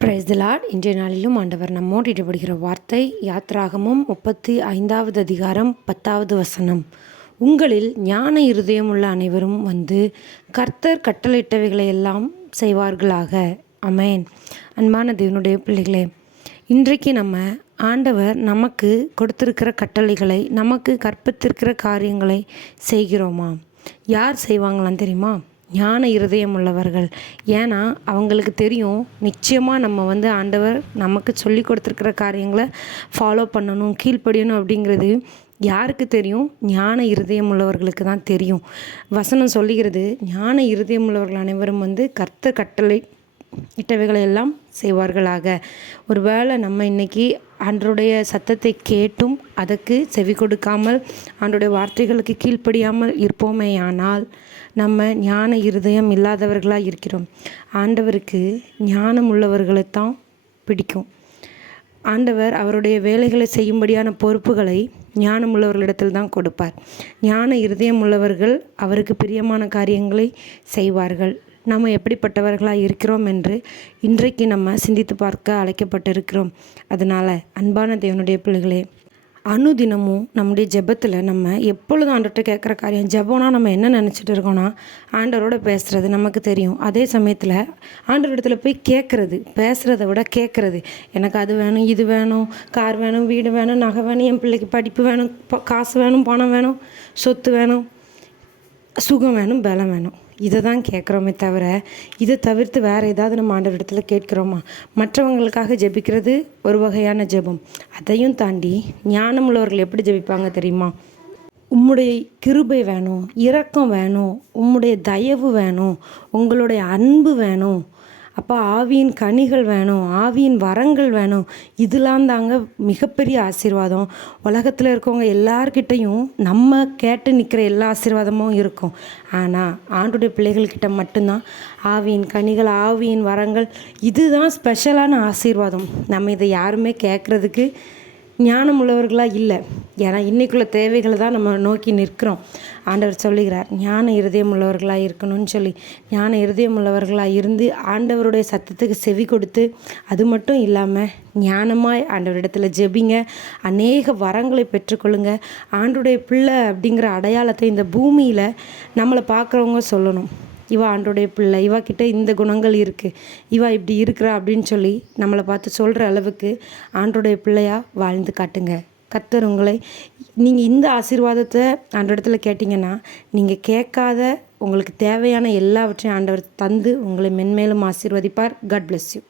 Praise the Lord இன்றைய நாளிலும் ஆண்டவர் நம்மோடு இடப்படுகிற வார்த்தை யாத்ராகமும் முப்பத்தி ஐந்தாவது அதிகாரம் பத்தாவது வசனம். உங்களில் ஞான இருதயம் உள்ள அனைவரும் வந்து கர்த்தர் கட்டளையிட்டவைகளை எல்லாம் செய்வார்களாக. அமேன் அன்பான தேவனுடைய பிள்ளைகளே இன்றைக்கு நம்ம ஆண்டவர் நமக்கு கொடுத்திருக்கிற கட்டளைகளை நமக்கு கற்பித்திருக்கிற காரியங்களை செய்கிறோமா? யார் செய்வாங்களாம் தெரியுமா? ஞான இருதயம் உள்ளவர்கள் ஏன்னா அவங்களுக்கு தெரியும் நிச்சயமாக நம்ம வந்து ஆண்டவர் நமக்கு சொல்லி கொடுத்துருக்கிற காரியங்களை ஃபாலோ பண்ணணும் கீழ்ப்படியணும் அப்படிங்கிறது யாருக்கு தெரியும்? ஞான இருதயம் உள்ளவர்களுக்கு தான் தெரியும். வசனம் சொல்லுகிறது ஞான இருதயம் உள்ளவர்கள் அனைவரும் வந்து கர்த்த கட்டளை இட்டவைகளை எல்லாம் செய்வார்களாக. ஒருவேளை நம்ம இன்னைக்கு ஆண்டருடைய சத்தத்தை கேட்டும் அதற்கு செவி கொடுக்காமல் ஆண்டருடைய வார்த்தைகளுக்கு கீழ்ப்படியாமல் இருப்போமேயானால் நம்ம ஞான இருதயம் இல்லாதவர்களாக இருக்கிறோம். ஆண்டவருக்கு ஞானம் உள்ளவர்களைத்தான் பிடிக்கும். ஆண்டவர் அவருடைய வேலைகளை செய்யும்படியான பொறுப்புகளை ஞானம் உள்ளவர்களிடத்தில் தான் கொடுப்பார். ஞான இருதயம் உள்ளவர்கள் அவருக்கு பிரியமான காரியங்களை செய்வார்கள். நம்ம எப்படிப்பட்டவர்களாக இருக்கிறோம் என்று இன்றைக்கு நம்ம சிந்தித்து பார்க்க அழைக்கப்பட்டிருக்கிறோம். அதனால் அன்பான தேவனுடைய பிள்ளைகளே அணுதினமும் நம்முடைய ஜெபத்தில் நம்ம எப்பொழுதும் ஆண்டர்கிட்ட கேட்குற காரியம் ஜெபம்னா நம்ம என்ன நினச்சிட்டு இருக்கோம்னா ஆண்டவரோட பேசுகிறது நமக்கு தெரியும். அதே சமயத்தில் ஆண்டவரிடத்துல போய் கேட்குறது பேசுகிறத விட கேட்குறது. எனக்கு அது வேணும் இது வேணும் கார் வேணும் வீடு வேணும் நகை வேணும் என் பிள்ளைக்கு படிப்பு வேணும் காசு வேணும் பணம் வேணும் சொத்து வேணும் சுகம் வேணும் பலம் வேணும். இதை தான் கேட்குறோமே தவிர இதை தவிர்த்து வேறு ஏதாவது நம்ம ஆண்டவரிடத்தில் கேட்குறோமா? மற்றவங்களுக்காக ஜெபிக்கிறது ஒரு வகையான ஜெபம். அதையும் தாண்டி ஞானம் உள்ளவர்கள் எப்படி ஜெபிப்பாங்க தெரியுமா? உம்முடைய கிருபை வேணும் இரக்கம் வேணும் உம்முடைய தயவு வேணும் உங்களுடைய அன்பு வேணும் அப்போ ஆவியின் கனிகள் வேணும் ஆவியின் வரங்கள் வேணும். இதெல்லாம் தாங்க மிகப்பெரிய ஆசீர்வாதம். உலகத்தில் இருக்கவங்க எல்லார்கிட்டையும் நம்ம கேட்டு நிற்கிற எல்லா ஆசீர்வாதமும் இருக்கும். ஆனால் ஆண்டுடைய பிள்ளைகள்கிட்ட மட்டும்தான். ஆவியின் கனிகள் ஆவியின் வரங்கள் இதுதான் ஸ்பெஷலான ஆசீர்வாதம். நம்ம இதை யாருமே கேட்குறதுக்கு ஞானம் உள்ளவர்களாக இல்லை. ஏன்னா இன்னைக்குள்ள தேவைகளை தான் நம்ம நோக்கி நிற்கிறோம். ஆண்டவர் சொல்லுகிறார் ஞான இருதயம் உள்ளவர்களாக இருக்கணும்னு சொல்லி. ஞான இருதயம் உள்ளவர்களாக இருந்து ஆண்டவருடைய சத்தத்துக்கு செவி கொடுத்து அது மட்டும் இல்லாமல் ஞானமாய் ஆண்டவரிடத்தில் ஜெபிங்க. அநேக வரங்களை பெற்றுக்கொள்ளுங்க. ஆண்டுடைய பிள்ளை அப்படிங்கிற அடையாளத்தை இந்த பூமியில் நம்மளை பார்க்குறவங்க சொல்லணும். இவா ஆண்டோடைய பிள்ளை இவா கிட்ட இந்த குணங்கள் இருக்குது இவா இப்படி இருக்கிறா அப்படின்னு சொல்லி நம்மளை பார்த்து சொல்கிற அளவுக்கு ஆண்டோடைய பிள்ளையாக வாழ்ந்து காட்டுங்க. கர்த்தர் உங்களை நீங்கள் இந்த ஆசீர்வாதத்தை ஆண்டோடத்துல கேட்டிங்கன்னா நீங்கள் கேட்காத உங்களுக்கு தேவையான எல்லாவற்றையும் ஆண்டவர் தந்து உங்களை மென்மேலும் ஆசீர்வதிப்பார். God bless you